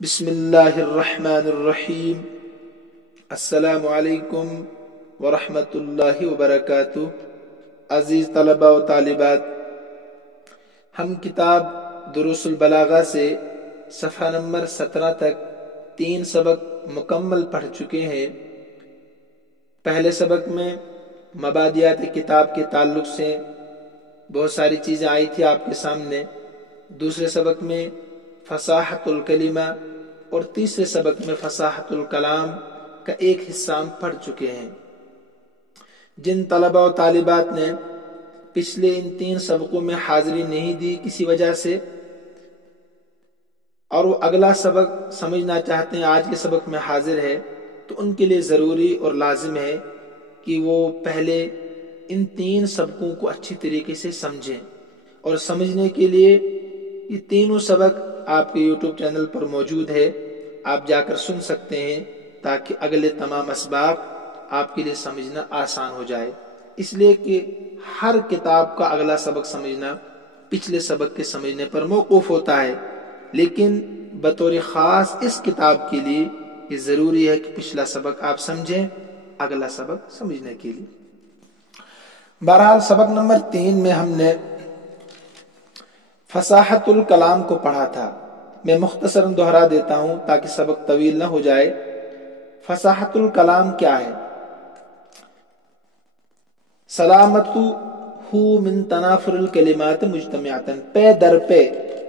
بسم اللہ الرحمن الرحیم۔ السلام علیکم ورحمۃ اللہ وبرکاتہ۔ عزیز طلباء و طالبات، ہم کتاب دروس البلاغہ سے صفحہ نمبر 17 تک 3 سبق مکمل پڑھ چکے ہیں۔ پہلے سبق میں مبادیات کتاب کے تعلق سے بہت ساری چیزیں آئی تھی آپ کے سامنے۔ دوسرے سبق میں فصاحت الکلمہ اور تیسرے سبق میں فصاحت الکلام کا ایک حصہ ہم پڑھ چکے ہیں۔ جن طلباء و طالبات نے پچھلے ان 3 سبقوں میں حاضری نہیں دی کسی وجہ سے، اور وہ اگلا سبق سمجھنا چاہتے ہیں، آج کے سبق میں حاضر ہے، تو ان کے لیے ضروری اور لازم ہے کہ وہ پہلے ان 3 سبقوں کو اچھی طریقے سے سمجھیں۔ اور سمجھنے کے لیے یہ تینوں سبق آپ کے یوٹیوب چینل پر موجود ہے، آپ جا کر سن سکتے ہیں تاکہ اگلے تمام اسباق آپ کے لیے سمجھنا آسان ہو جائے۔ اس لیے کہ ہر کتاب کا اگلا سبق سمجھنا پچھلے سبق کے سمجھنے پر موقوف ہوتا ہے، لیکن بطور خاص اس کتاب کے لیے یہ ضروری ہے کہ پچھلا سبق آپ سمجھیں اگلا سبق سمجھنے کے لیے۔ بہرحال سبق نمبر 3 میں ہم نے فصاحت الکلام کو پڑھا تھا۔ میں مختصراً دہرا دیتا ہوں تاکہ سبق طویل نہ ہو جائے۔ فصاحت الکلام کیا ہے؟ سلامت من تنافر الکلمات مجتمعۃ، پے در پے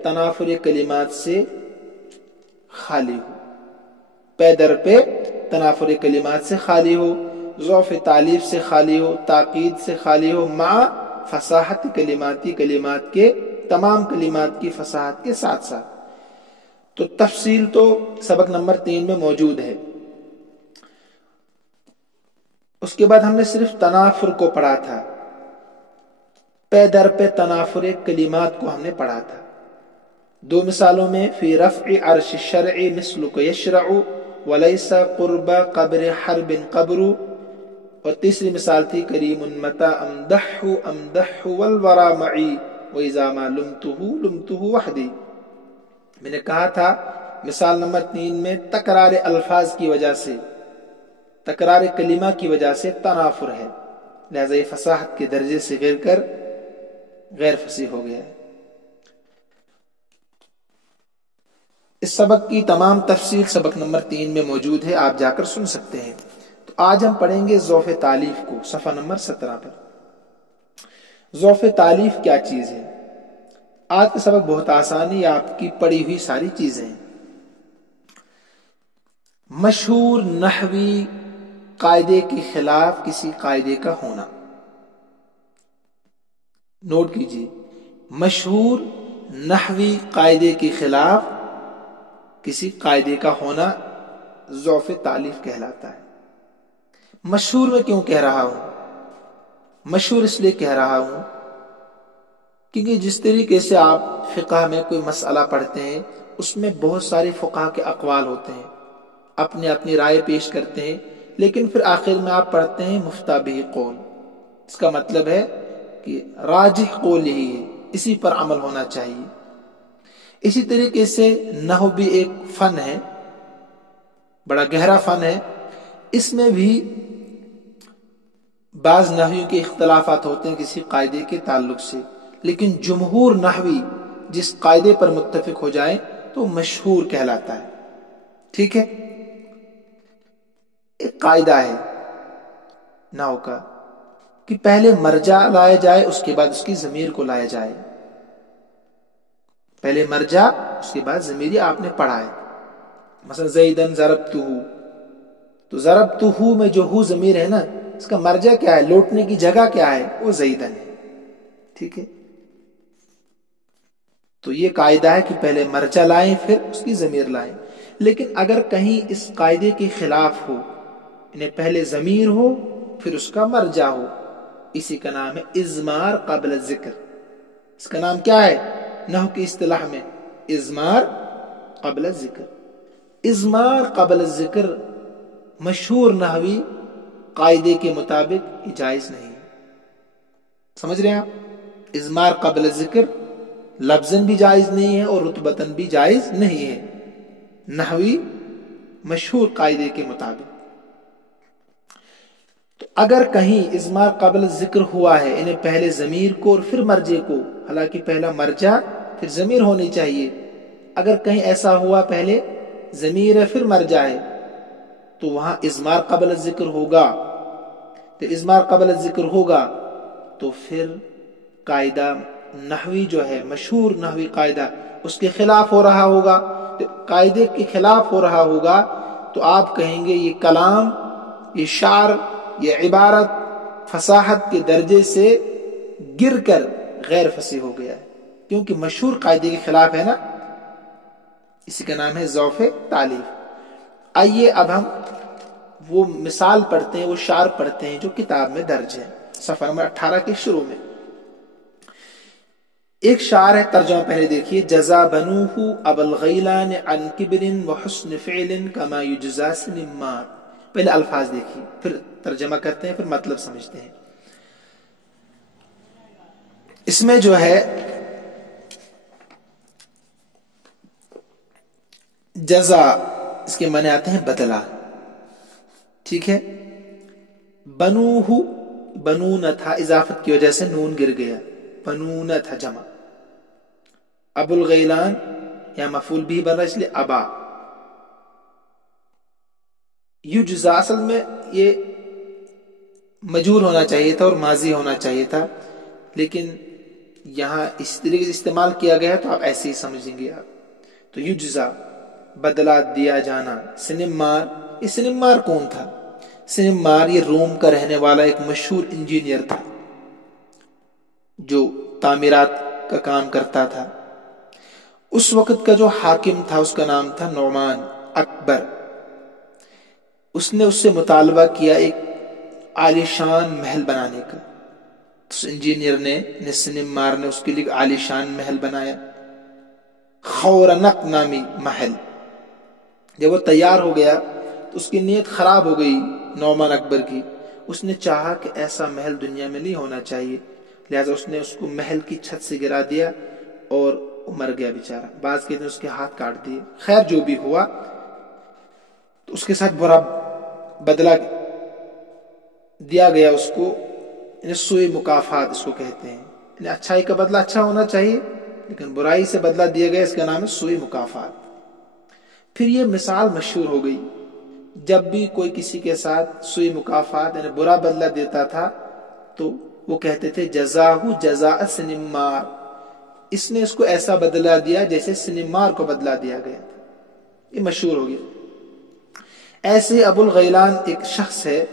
تنافر کلمات سے خالی ہو، پے در پے تنافر کلمات سے خالی ہو، ضعف تعلیف سے خالی ہو، تاکید سے خالی ہو، مع فصاحت کلماتی، کلمات کے تمام کلمات کی فصاحت کے ساتھ ساتھ۔ تو تفصیل تو سبق نمبر 3 میں موجود ہے۔ اس کے بعد ہم نے صرف تنافر کو پڑھا تھا، پے در پے تنافر کلمات کو ہم نے پڑھا تھا۔ 2 مثالوں میں فی رفع عرش الشرع مثلک یشرع ولیس قرب قبر حرب قبر، اور تیسری مثال تھی کریم متى امدح والورى معی وإذا ما لمته وحدی۔ میں نے کہا تھا مثال نمبر 3 میں تکرار الفاظ کی وجہ سے، تکرار کلمہ کی وجہ سے تنافر ہے، لہذا یہ فصاحت کے درجے سے گر کر غیر فصیح ہو گیا ہے۔ اس سبق کی تمام تفصیل سبق نمبر 3 میں موجود ہے، آپ جا کر سن سکتے ہیں۔ تو آج ہم پڑھیں گے ضعف تالیف کو، صفحہ نمبر 17 پر۔ ضعف تالیف کیا چیز ہے؟ آج کا سبق بہت آسان ہے، یہ آپ کی پڑھی ہوئی ساری چیزیں ہیں۔ مشہور نحوی قاعدے کے خلاف کسی قاعدے کا ہونا، نوٹ کیجیے، مشہور نحوی قاعدے کے خلاف کسی قاعدے کا ہونا ضعف تالیف کہلاتا ہے۔ مشہور میں کیوں کہہ رہا ہوں؟ مشہور اس لیے کہہ رہا ہوں کیونکہ جس طریقے سے آپ فقہ میں کوئی مسئلہ پڑھتے ہیں، اس میں بہت سارے فقہا کے اقوال ہوتے ہیں، اپنی اپنی رائے پیش کرتے ہیں، لیکن پھر آخر میں آپ پڑھتے ہیں مفتہ بہ قول۔ اس کا مطلب ہے کہ راجح قول یہی ہے، اسی پر عمل ہونا چاہیے۔ اسی طریقے سے نحو بھی ایک فن ہے، بڑا گہرا فن ہے، اس میں بھی بعض نحویوں کے اختلافات ہوتے ہیں کسی قاعدے کے تعلق سے، لیکن جمہور نحوی جس قاعدے پر متفق ہو جائیں تو مشہور کہلاتا ہے۔ ٹھیک ہے، ایک قاعدہ ہے نحو کا کہ پہلے مرجع لایا جائے، اس کے بعد اس کی ضمیر کو لایا جائے۔ پہلے مرجع، اس کے بعد ضمیر، آپ نے پڑھا ہے۔ مثلا زیدن ضربتہ، تو ضربتہ میں جو ہو ضمیر ہے نا، اس کا مرجع کیا ہے، لوٹنے کی جگہ کیا ہے، وہ زیدن ہے۔ ٹھیک ہے، تو یہ قاعدہ ہے کہ پہلے مرجع لائیں پھر اس کی ضمیر لائیں۔ لیکن اگر کہیں اس قاعدے کے خلاف ہو، یعنی پہلے ضمیر ہو پھر اس کا مرجع ہو، اسی کا نام ہے اضمار قبل الذکر۔ اس کا نام کیا ہے نحو کی اصطلاح میں؟ اضمار قبل الذکر۔ اضمار قبل الذکر مشہور نحوی قاعدے کے مطابق جائز نہیں، سمجھ رہے ہیں آپ؟ اضمار قبل الذکر لفظاً بھی جائز نہیں ہے اور رتبتاً بھی جائز نہیں ہے۔ نحوی مشہور قاعدے کے مطابق. تو اگر کہیں اضمار قبل ذکر ہوا ہے، انہیں پہلے ضمیر کو اور پھر مرجع کو، حالانکہ پہلا مرجع پھر ضمیر ہونی چاہیے، اگر کہیں ایسا ہوا پہلے ضمیر ہے پھر مرجع ہے تو وہاں اضمار قبل ذکر ہوگا. تو اضمار قبل ذکر ہوگا تو پھر قاعدہ نحوی جو ہے مشہور نحوی قاعدہ اس کے خلاف ہو رہا ہوگا. تو قاعدے کے خلاف ہو رہا ہوگا تو آپ کہیں گے یہ کلام، یہ شعر، یہ عبارت فصاحت کے درجے سے گر کر غیر فصیح ہو گیا ہے، کیونکہ مشہور قاعدے کے خلاف ہے نا. اسی کا نام ہے ضعف تالیف. آئیے اب ہم وہ مثال پڑھتے ہیں، وہ شعر پڑھتے ہیں جو کتاب میں درج ہے، صفحہ نمبر 18 کے شروع میں. ایک شعر ہے، ترجمہ پہلے دیکھیے. جزا بنوہ ابا الغیلان عن کبر وحسن فعل کما یجزا سنمار. پہلے الفاظ دیکھیے پھر ترجمہ کرتے ہیں، پھر مطلب سمجھتے ہیں. اس میں جو ہے جزا اس کے معنی آتے ہیں بدلہ، ٹھیک ہے. بنوہ، بنو نہ تھا، اضافت کی وجہ سے نون گر گیا، بنو نہ تھا جمع. ابو الغیلان یا مفعول بھی بن رہا اس لیے ابا. یجزا اصل میں یہ مجرور ہونا چاہیے تھا اور ماضی ہونا چاہیے تھا، لیکن یہاں اس طریقے سے استعمال کیا گیا تو آپ ایسے ہی سمجھیں گے آپ. تو یجزا بدلہ دیا جانا. سنمار، یہ سنمار کون تھا؟ سنمار یہ روم کا رہنے والا ایک مشہور انجینئر تھا جو تعمیرات کا کام کرتا تھا. اس وقت کا جو حاکم تھا اس کا نام تھا نعمان اکبر. اس نے اس سے مطالبہ کیا ایک عالی شان محل بنانے کا. اس انجینئر نے سنمار نے اس کے لیے عالی شان محل بنایا، خورنق نامی محل. جب وہ تیار ہو گیا تو اس کی نیت خراب ہو گئی نعمان اکبر کی. اس نے چاہا کہ ایسا محل دنیا میں نہیں ہونا چاہیے، لہذا اس نے اس کو محل کی چھت سے گرا دیا اور وہ مر گیا بیچارہ. بعض کہتے ہیں اس کے ہاتھ کاٹ دیے. خیر جو بھی ہوا تو اس کے ساتھ برا بدلہ دیا گیا اس کو. سوء مکافات اس کو کہتے ہیں. یعنی اچھائی کا بدلہ اچھا ہونا چاہیے لیکن برائی سے بدلہ دیا گیا، اس کا نام ہے سوء مکافات. پھر یہ مثال مشہور ہو گئی، جب بھی کوئی کسی کے ساتھ سوء مکافات یعنی برا بدلہ دیتا تھا تو وہ کہتے تھے جزاہ جزاء سنمار، اس نے اس کو ایسا بدلہ دیا جیسے سنمار کو بدلہ دیا گیا تھا. یہ مشہور ہو گیا. ایسے ابو الغیلان ایک شخص ہے،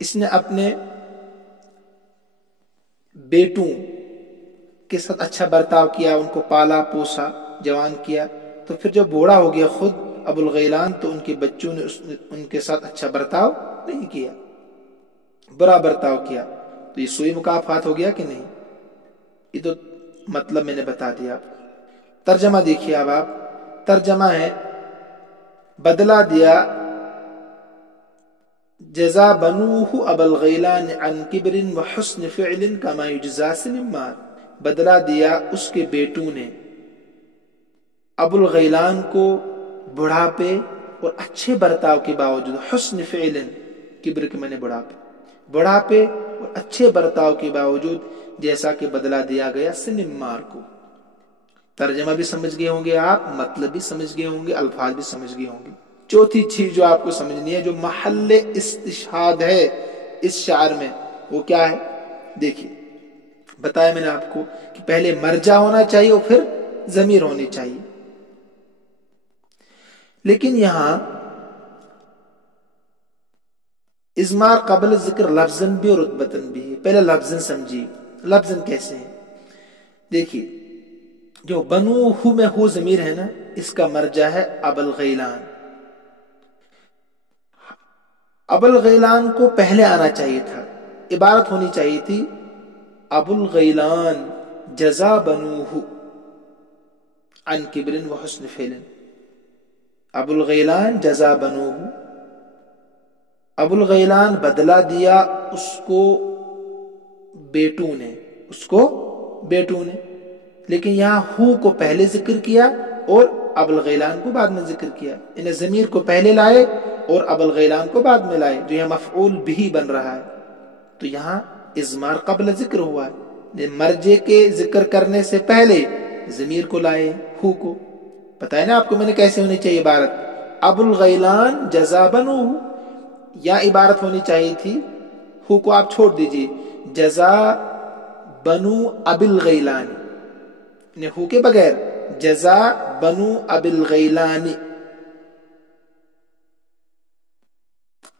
اس نے اپنے بیٹوں کے ساتھ اچھا برتاؤ کیا، ان کو پالا پوسا، جوان کیا. تو پھر جب بوڑھا ہو گیا خود ابو الغیلان تو ان کے بچوں نے ان کے ساتھ اچھا برتاؤ نہیں کیا، برا برتاؤ کیا. تو یہ سوء مکافات ہو گیا کہ نہیں؟ یہ تو مطلب میں نے بتا دیا. ترجمہ دیکھیے اب آپ. ترجمہ ہے بدلہ دیا جزا بنوہ ابا الغیلان عن کبر وحسن فعل کما یجزا سنمار. بدلہ دیا اس کے بیٹوں نے ابو الغیلان کو بڑھاپے اور اچھے برتاؤ کے باوجود. حسن فعل، کبر کے معنی بڑھاپے، بڑھاپے اور اچھے برتاؤ کے باوجود جیسا کہ بدلہ دیا گیا سنمار کو. ترجمہ بھی سمجھ گئے ہوں گے آپ، مطلب بھی سمجھ گئے ہوں گے، الفاظ بھی سمجھ گئے ہوں گے. چوتھی چیز جو آپ کو سمجھنی ہے، جو محل استشہاد ہے اس شعر میں، وہ کیا ہے؟ دیکھیے بتایا میں نے آپ کو کہ پہلے مرجع ہونا چاہیے اور پھر ضمیر ہونی چاہیے. لیکن یہاں اضمار قبل ذکر لفظاً بھی اور رتبتاً بھی ہے. پہلے لفظاً سمجھیے. لفظاً کیسے ہے؟ دیکھیے جو بنوہ میں ہو ضمیر ہے نا، اس کا مرجع ہے ابو الغیلان. ابو الغیلان کو پہلے آنا چاہیے تھا، عبارت ہونی چاہیے تھی ابو الغیلان جزا بنوہ عن کبر وحسن فعل. ابو الغیلان جزا بنوہ، ابو الغیلان بدلہ دیا اس کو بیٹوں نے، اس کو بیٹوں نے. لیکن یہاں ہو کو پہلے ذکر کیا اور ابوالغیلان کو بعد میں ذکر کیا، انہیں ضمیر کو پہلے لائے اور ابوالغیلان کو بعد میں لائے، جو یہ مفعول بھی بن رہا ہے۔ تو یہاں اضمار قبل ذکر ہوا ہے، مرجے کے ذکر کرنے سے پہلے ضمیر کو لائے، ہو کو۔ پتہ ہے نا آپ کو میں نے کیسے ہونی چاہیے عبارت؟ ابوالغیلان جزا بنو، یا عبارت ہونی چاہیے تھی، ہو کو آپ چھوڑ دیجئے، جزا بنو ابوالغیلان، ہو کے بغیر جزا بنو ابوالغیلان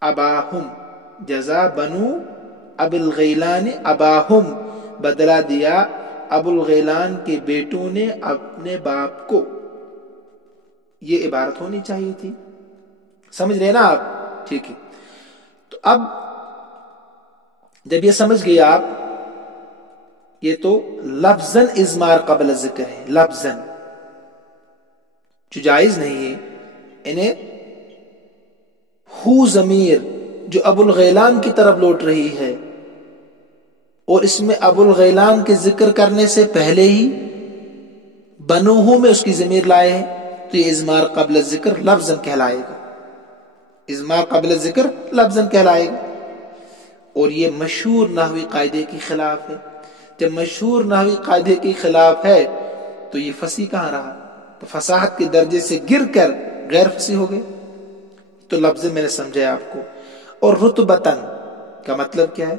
اباہم، جزا بنو ابوالغیلان اباہم، بدلہ دیا ابوالغیلان کے بیٹوں نے اپنے باپ کو، یہ عبارت ہونی چاہیے تھی۔ سمجھ رہے نا آپ؟ ٹھیک ہے۔ تو اب جب یہ سمجھ گئے آپ، یہ تو لفظاً اضمار قبل ذکر ہے، لفظاً جو جائز نہیں ہے۔ انہیں ہو ضمیر جو ابوالغیلان کی طرف لوٹ رہی ہے، اور اس میں ابوالغیلان کے ذکر کرنے سے پہلے ہی بنوہ میں اس کی ضمیر لائے ہیں، تو یہ اضمار قبل ذکر لفظاً کہلائے گا، اضمار قبل ذکر لفظاً کہلائے گا۔ اور یہ مشہور نحوی قاعدے کی خلاف ہے۔ جب مشہور نحوی قاعدے کی خلاف ہے تو یہ فصیح کہاں رہا؟ تو فصاحت کے درجے سے گر کر غیر فصیح ہو گئے۔ تو لفظ میں نے سمجھایا آپ کو۔ اور رتبتاً کا مطلب کیا ہے؟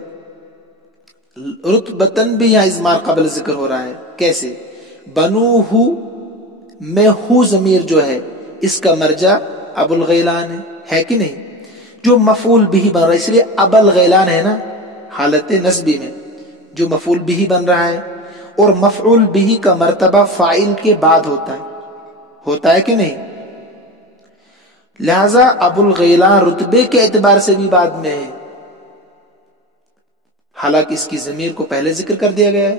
رتبتاً بھی یہاں اضمار قبل ذکر ہو رہا ہے۔ کیسے؟ بنوہ میں ہو ضمیر جو ہے اس کا مرجع ابوالغیلان ہے کہ نہیں؟ جو مفعول بھی بن رہا ہے، اس لیے ابوالغیلان ہے نا حالت نصبی میں، جو مفعول بھی بن رہا ہے، اور مفعول بھی کا مرتبہ فاعل کے بعد ہوتا ہے کہ نہیں؟ لہذا ابوالغیلان رتبے کے اعتبار سے بھی بعد میں ہے، حالانکہ اس کی ضمیر کو پہلے ذکر کر دیا گیا ہے۔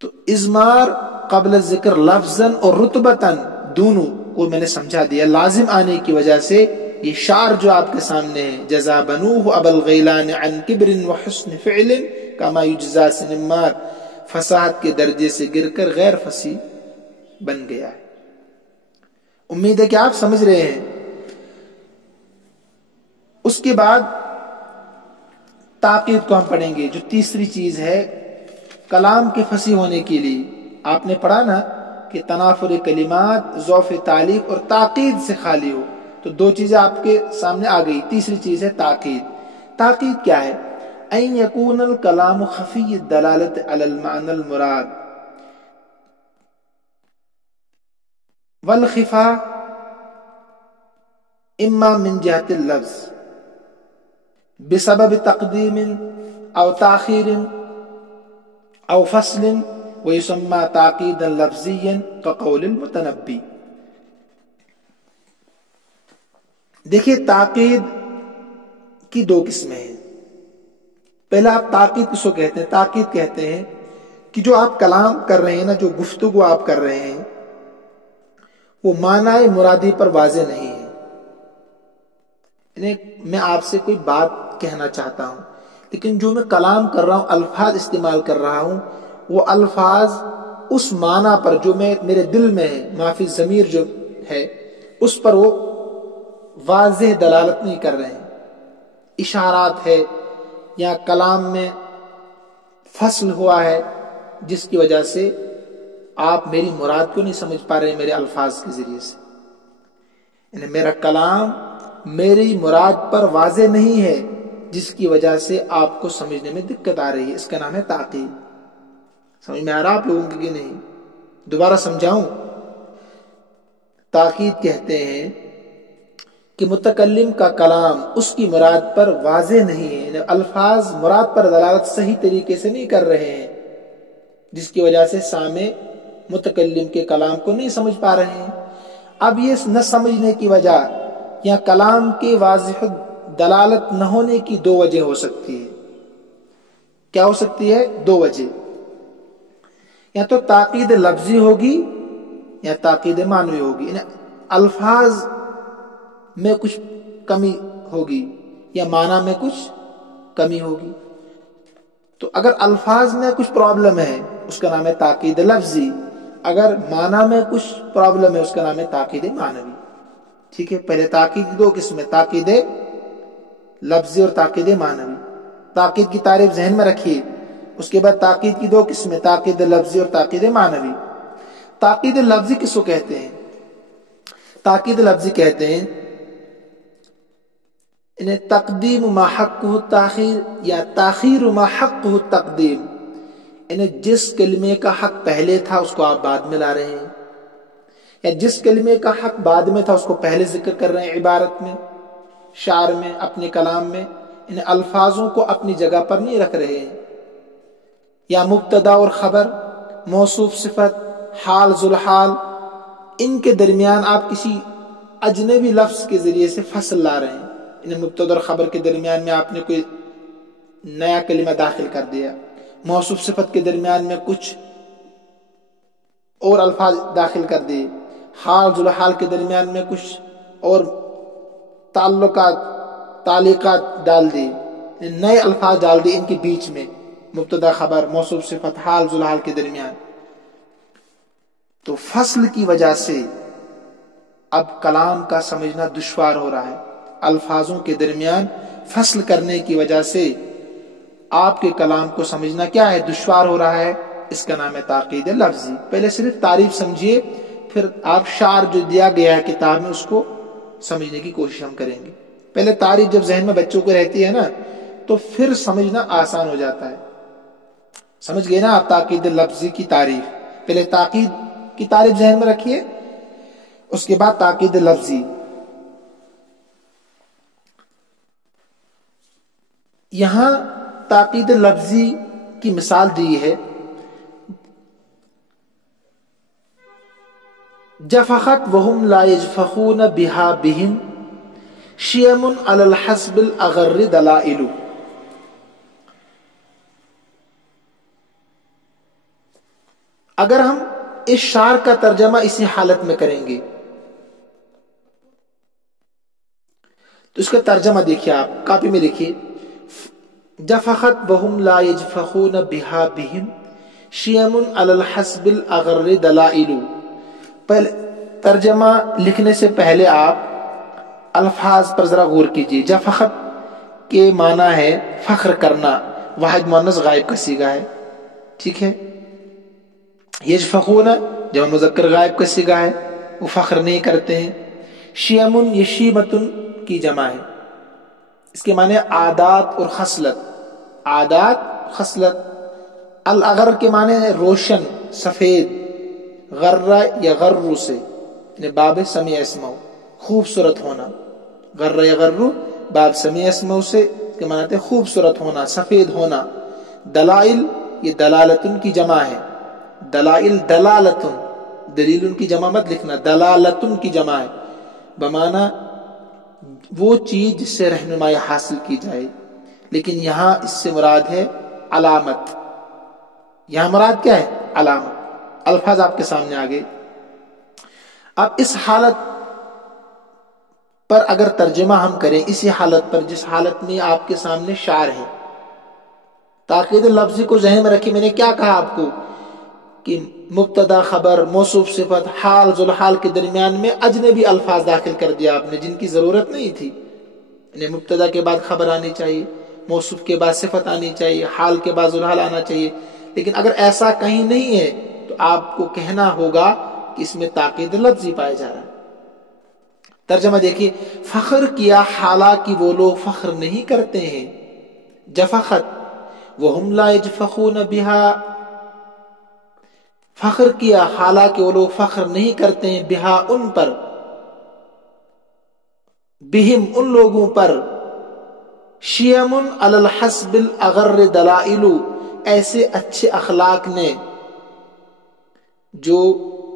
تو اضمار قبل ذکر لفظاً اور رتبتاً دونوں کو میں نے سمجھا دیا، لازم آنے کی وجہ سے یہ شعر جو آپ کے سامنے ہے، جزا بنوہ ابوالغیلان عن کبر وحسن فعل کما یجزا سنمار، فصاحت کے درجے سے گر کر غیر فصیح بن گیا ہے۔ امید ہے کہ آپ سمجھ رہے ہیں۔ اس کے بعد تاکید کو ہم پڑھیں گے، جو تیسری چیز ہے کلام کے فصیح ہونے کے لیے۔ آپ نے پڑھا نا کہ تنافر کلمات، ضعف تعلیق اور تاکید سے خالی ہو، تو دو چیزیں آپ کے سامنے آ گئی۔ تیسری چیز ہے تاکید۔ تاکید کیا ہے؟ ان یکون الکلام خفی الدلالت علی المعنی المراد والخفا اما من جہت اللفظ بسبب تقدیم او تاخیر او فصل ویسمى تاقیدا لفظیا كقول المتنبی۔ دیکھیے تاقید کی دو قسمیں ہیں۔ پہلا آپ تاقید کس کو کہتے ہیں؟ تاقید کہتے ہیں کہ جو آپ کلام کر رہے ہیں نا، جو گفتگو آپ کر رہے ہیں، وہ معنی مرادی پر واضح نہیں ہے۔ یعنی میں آپ سے کوئی بات کہنا چاہتا ہوں، لیکن جو میں کلام کر رہا ہوں، الفاظ استعمال کر رہا ہوں، وہ الفاظ اس معنی پر جو میرے دل میں ہے، معافی ضمیر جو ہے، اس پر وہ واضح دلالت نہیں کر رہے ہیں۔ اشارات ہے یا کلام میں فصل ہوا ہے جس کی وجہ سے آپ میری مراد کو نہیں سمجھ پا رہے ہیں میرے الفاظ کے ذریعے سے، یعنی میرا کلام میری مراد پر واضح نہیں ہے، جس کی وجہ سے آپ کو سمجھنے میں دقت آ رہی ہے۔ اس کا نام ہے تاقید۔ سمجھ میں آ رہا آپ لوگوں کی کہ نہیں؟ دوبارہ سمجھاؤں۔ تاقید کہتے ہیں کہ متکلم کا کلام اس کی مراد پر واضح نہیں ہے، یعنی الفاظ مراد پر دلالت صحیح طریقے سے نہیں کر رہے ہیں، جس کی وجہ سے سامع متکلم کے کلام کو نہیں سمجھ پا رہے ہیں۔ اب یہ نہ سمجھنے کی وجہ یا کلام کے واضح دلالت نہ ہونے کی دو وجہ ہو سکتی ہے۔ کیا ہو سکتی ہے؟ دو وجہ، یا تو تاقید لفظی ہوگی یا تاقید معنوی ہوگی، یعنی الفاظ میں کچھ کمی ہوگی یا معنی میں کچھ کمی ہوگی۔ تو اگر الفاظ میں کچھ پرابلم ہے، اس کا نام ہے تاکید لفظی. اگر معنی میں کچھ پرابلم ہے اس کا نام ہے تاکید معنوی. ٹھیک ہے، پہلے تاکید کی 2 قسمیں، تاکید لفظی اور تاکید معنوی. تاکید کی تعریف ذہن میں رکھیے. اس کے بعد تاکید کی 2 قسمیں، تاکید لفظی اور تاکید معنوی. تاکید لفظی کس کو کہتے ہیں؟ تاکید لفظی کہتے ہیں انہیں تقدیم ما حقہ التاخیر یا تاخیر ما حقہ التقدیم. انہیں جس کلمے کا حق پہلے تھا اس کو آپ بعد میں لا رہے ہیں، یا جس کلمے کا حق بعد میں تھا اس کو پہلے ذکر کر رہے ہیں. عبارت میں، شعر میں، اپنے کلام میں ان الفاظوں کو اپنی جگہ پر نہیں رکھ رہے ہیں. یا مبتدا اور خبر، موصوف صفت، حال ذوالحال، ان کے درمیان آپ کسی اجنبی لفظ کے ذریعے سے فصل لا رہے ہیں. انہیں مبتدا اور خبر کے درمیان میں آپ نے کوئی نیا کلمہ داخل کر دیا، موصوف صفت کے درمیان میں کچھ اور الفاظ داخل کر دیے، حال ذوالحال کے درمیان میں کچھ اور تعلقات ڈال دی، نئے الفاظ ڈال دی ان کے بیچ میں، مبتدا خبر، موصوف صفت، حال ذوالحال کے درمیان. تو فصل کی وجہ سے اب کلام کا سمجھنا دشوار ہو رہا ہے. الفاظوں کے درمیان فصل کرنے کی وجہ سے آپ کے کلام کو سمجھنا کیا ہے؟ دشوار ہو رہا ہے. اس کا نام ہے تاکید لفظی. پہلے صرف تعریف سمجھیے، پھر آپ شعر جو دیا گیا ہے کتاب میں اس کو سمجھنے کی کوشش ہم کریں گے. پہلے تعریف جب ذہن میں بچوں کو رہتی ہے نا تو پھر سمجھنا آسان ہو جاتا ہے. سمجھ گئے نا آپ تاکید لفظی کی تعریف؟ پہلے تاکید کی تعریف ذہن میں رکھیے، اس کے بعد تاکید لفظی. یہاں تاکید لفظی کی مثال دی ہے، جفخت وهم لا يجفخون بها بهم شيم على الحسب الاغر دلائل. اگر ہم اس شعر کا ترجمہ اسی حالت میں کریں گے تو اس کا ترجمہ دیکھیے، آپ کاپی میں لکھیے، جفخت وهم لا يجفخون بها بهم شيم على الحسب الاغر دلائل. پہلے ترجمہ لکھنے سے پہلے آپ الفاظ پر ذرا غور کیجیے. جفخت کے معنی ہے فخر کرنا، واحد مؤنث غائب کا صیغہ ہے. ٹھیک ہے. یجفخون جمع مذکر غائب کا صیغہ ہے، وہ فخر نہیں کرتے ہیں. شیمن یہ شیمتن کی جمع ہے. اس کے معنی عادات اور خصلت، عادات خصلت. الاغر کے معنی ہے روشن، سفید. غرہ یا غرو سے باب سمیع اسمو، خوبصورت ہونا. غرہ یا غرو باب سمیع اسمو سے کے معنی ہے خوبصورت ہونا، سفید ہونا. دلائل یہ دلالتن کی جمع ہے. دلائل دلالتن، دلیل کی جمع مت لکھنا، دلالتن کی جمع ہے بمعنی وہ چیز جس سے رہنمائی حاصل کی جائے. لیکن یہاں اس سے مراد ہے علامت. یہاں مراد کیا ہے؟ علامت. الفاظ آپ کے سامنے آگے. اب اس حالت پر اگر ترجمہ ہم کریں، اسی حالت پر جس حالت میں آپ کے سامنے شعر ہے، تاکید لفظی کو ذہن میں رکھیں. میں نے کیا کہا آپ کو کہ مبتدا خبر، موصوف صفت، حال ذوالحال کے درمیان میں اجنبی الفاظ داخل کر دیا آپ نے جن کی ضرورت نہیں تھی. انہیں مبتدا کے بعد خبر آنی چاہیے، موصوف کے بعد صفت آنی چاہیے، حال کے بعد ذوالحال آنا چاہیے. لیکن اگر ایسا کہیں نہیں ہے تو آپ کو کہنا ہوگا کہ اس میں تاکید لفظی پایا جا رہا ہے. ترجمہ دیکھیے، فخر کیا حالانکہ وہ لوگ فخر نہیں کرتے ہیں. جفخت وهم لا يجفخون بها، فخر کیا حالانکہ وہ لوگ فخر نہیں کرتے ہیں، بہا ان پر، بہم ان لوگوں پر، شیم علی الحسب الاغر دلائل ایسے اچھے اخلاق نے جو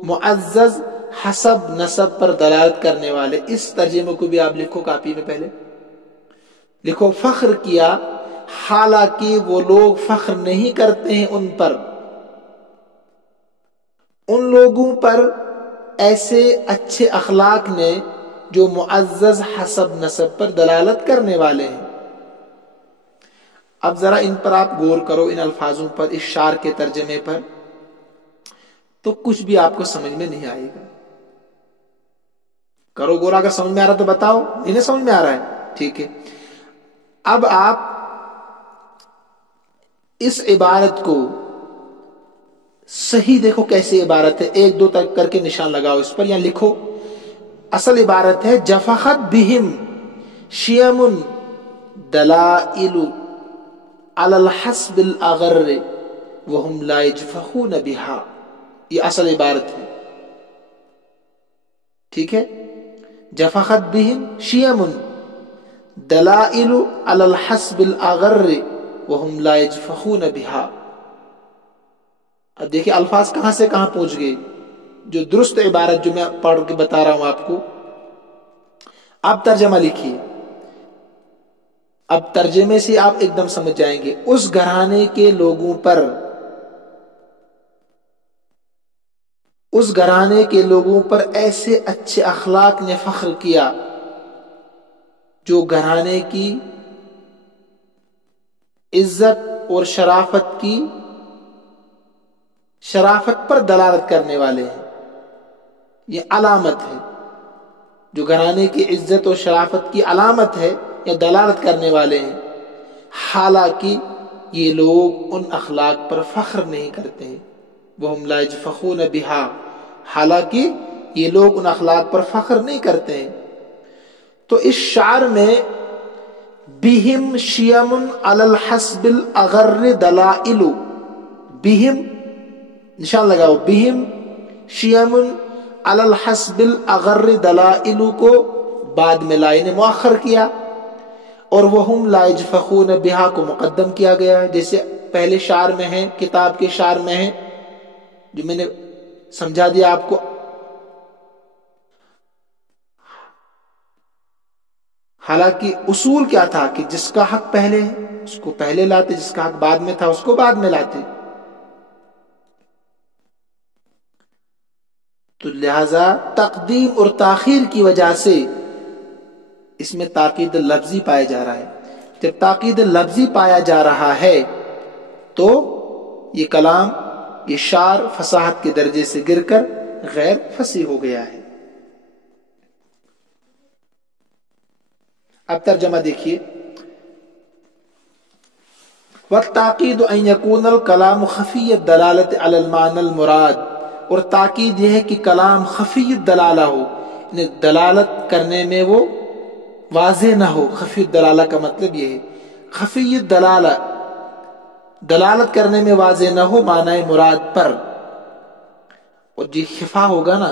معزز حسب نسب پر دلالت کرنے والے. اس ترجمے کو بھی آپ لکھو کاپی میں، پہلے لکھو فخر کیا حالانکہ وہ لوگ فخر نہیں کرتے ہیں ان پر، ان لوگوں پر ایسے اچھے اخلاق نے جو معزز حسب نسب پر دلالت کرنے والے ہیں. اب ذرا ان پر آپ غور کرو، ان الفاظوں پر، اس شعر کے ترجمے پر. تو کچھ بھی آپ کو سمجھ میں نہیں آئے گا. کرو گورا، اگر سمجھ میں آ رہا تو بتاؤ. انہیں سمجھ میں آ رہا ہے؟ ٹھیک ہے. اب آپ اس عبارت کو صحیح دیکھو کیسی عبارت ہے. 1 2 تک کر کے نشان لگاؤ اس پر یا لکھو. اصل عبارت ہے جفخت بہم شیم دلائل علی الحسب الاغر وهم لا يجفخون بها. یہ اصل عبارت ہے. ٹھیک ہے. جفخت بہم شیم دلائل علی الحسب الاغر وهم لا يجفخون بها. اب دیکھیں الفاظ کہاں سے کہاں پہنچ گئے. جو درست عبارت جو میں پڑھ کے بتا رہا ہوں آپ کو. اب ترجمہ لکھیے. اب ترجمے سے آپ ایک دم سمجھ جائیں گے. اس گھرانے کے لوگوں پر، اس گھرانے کے لوگوں پر ایسے اچھے اخلاق نے فخر کیا جو گھرانے کی عزت اور شرافت پر دلالت کرنے والے ہیں. یہ علامت ہے. جو گھرانے کی عزت اور شرافت کی علامت ہے یا دلالت کرنے والے ہیں. حالانکہ یہ لوگ ان اخلاق پر فخر نہیں کرتے ہیں. وَهُمْ لَا يَجْفَخُونَ بِهَا. حالانکہ یہ لوگ ان اخلاق پر فخر نہیں کرتے ہیں. تو اس شعر میں بِهِمْ شِيَمٌ عَلَى الْحَسْبِ الْأَغَرِّ دَلَائِلُ. بِهِمْ نشان لگاؤ. بِهِمْ شِيَمٌ عَلَى الْحَسْبِ الْأَغَرِّ دَلَائِلُ کو بعد میں لائن مؤخر کیا اور وَهُمْ لَا يَجْفَخُونَ بِهَا کو مقدم کیا گیا ہے، جیسے پہلے شعر میں ہے، کتاب کے شعر میں ہے جو میں نے سمجھا دیا آپ کو. حالانکہ اصول کیا تھا کہ جس کا حق پہلے ہے اس کو پہلے لاتے، جس کا حق بعد میں تھا اس کو بعد میں لاتے. تو لہذا تقدیم اور تاخیر کی وجہ سے اس میں تاکید لفظی پایا جا رہا ہے. جب تاکید لفظی پایا جا رہا ہے تو یہ کلام، یہ شعر فصاحت کے درجے سے گر کر غیر فصیح ہو گیا ہے. اب ترجمہ دیکھیے. والتاکید ان یکون الکلام خفی الدلالۃ علی المعنی المراد. اور تاکید یہ ہے کہ کلام خفی الدلالہ ہو، یعنی دلالت کرنے میں وہ واضح نہ ہو. خفی الدلالہ کا مطلب یہ ہے خفی الدلالہ، دلالت کرنے میں واضح نہ ہو معنی مراد پر. اور جی خفا ہوگا نا،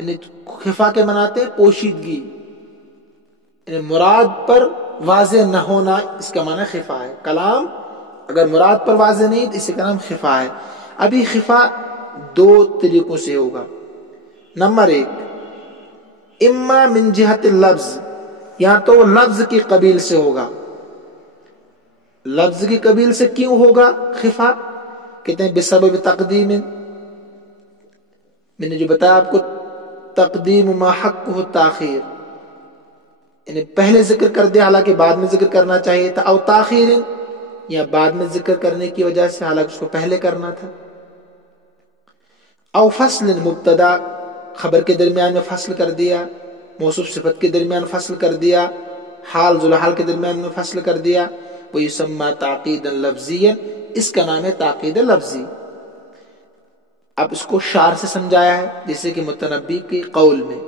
یعنی خفا کے مناتے ہیں پوشیدگی، یعنی مراد پر واضح نہ ہونا، اس کا معنی خفا ہے. کلام اگر مراد پر واضح نہیں تو اس کا نام خفا ہے. ابھی خفا 2 طریقوں سے ہوگا. نمبر 1 اما من جہت اللفظ، یا تو لفظ کی قبیل سے ہوگا. لفظ کی قبیل سے کیوں ہوگا خفا؟ کہتے ہیں بسبب تقدیم، میں نے جو بتایا آپ کو، تقدیم ما حقہ تاخیر، یعنی پہلے ذکر کر دیا حالانکہ بعد میں ذکر کرنا چاہیے تھا. او تاخیر، یا بعد میں ذکر کرنے کی وجہ سے حالانکہ اس کو پہلے کرنا تھا. او فصل، مبتدا خبر کے درمیان میں فصل کر دیا، موصوف صفت کے درمیان فصل کر دیا، حال ذوالحال کے درمیان میں فصل کر دیا. ویسمى تعقیدا لفظیا، اس کا نام ہے تعقید لفظی. اب اس کو شعر سے سمجھایا ہے، جیسے کہ متنبی کے قول میں،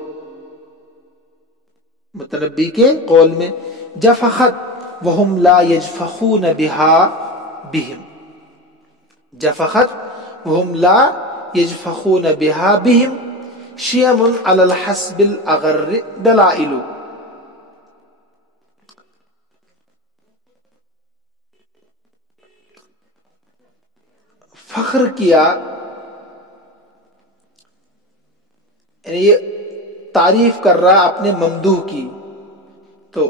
جفخت وهم لا يجفخون بها بهم. جفخت وهم لا يجفخون بها بهم شيم على الحسب الأغر دلائل. فخر کیا، یعنی یہ تعریف کر رہا اپنے ممدوح کی، تو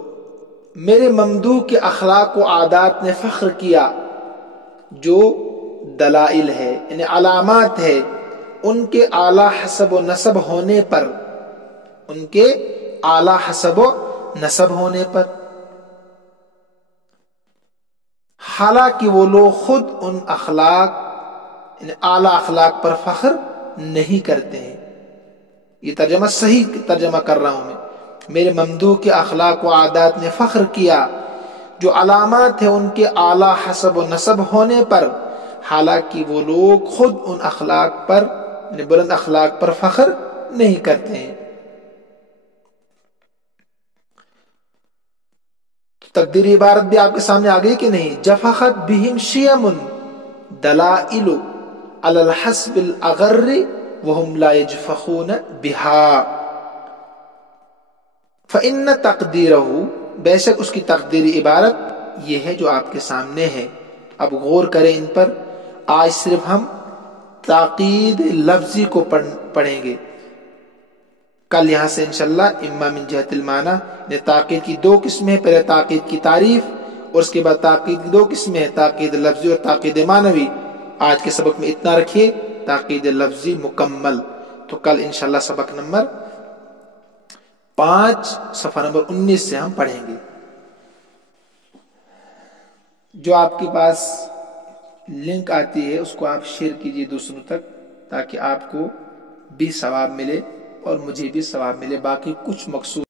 میرے ممدوح کے اخلاق و عادات نے فخر کیا جو دلائل ہے، یعنی علامات ہے ان کے اعلیٰ حسب و نسب ہونے پر، ان کے اعلیٰ حسب و نسب ہونے پر. حالانکہ وہ لوگ خود ان اخلاق، یعنی اعلیٰ اخلاق پر فخر نہیں کرتے ہیں. یہ ترجمہ صحیح ترجمہ کر رہا ہوں میں. میرے ممدوح کے اخلاق و عادات نے فخر کیا جو علامات ہیں ان کے اعلیٰ حسب و نسب ہونے پر، حالانکہ وہ لوگ خود ان اخلاق پر یعنی بلند اخلاق پر فخر نہیں کرتے ہیں. تقدیری عبارت بھی آپ کے سامنے آ گئی کہ نہیں؟ جفخت بہم شیم دلائل علی الحسب الاغر وهم لا يجفخون بها فإن تقدیرہ، بے شک اس کی تقدیری عبارت یہ ہے جو آپ کے سامنے ہے. اب غور کریں ان پر. آج صرف ہم تاکید لفظی کو پڑھیں گے. کل یہاں سے انشاءاللہ اما من جہت المعنی، تاکید کی دو قسمیں ہیں. پہلے تاکید کی تعریف اور اس کے بعد تاکید کی دو قسمیں ہیں، تاکید لفظی اور تاکید معنوی. آج کے سبق میں اتنا رکھیے، تاکید لفظی مکمل. تو کل انشاءاللہ سبق نمبر 5 صفحہ نمبر 19 سے ہم پڑھیں گے. جو آپ کے پاس لنک آتی ہے اس کو آپ شیئر کیجئے دوسروں تک، تاکہ آپ کو بھی ثواب ملے اور مجھے بھی ثواب ملے. باقی کچھ مقصود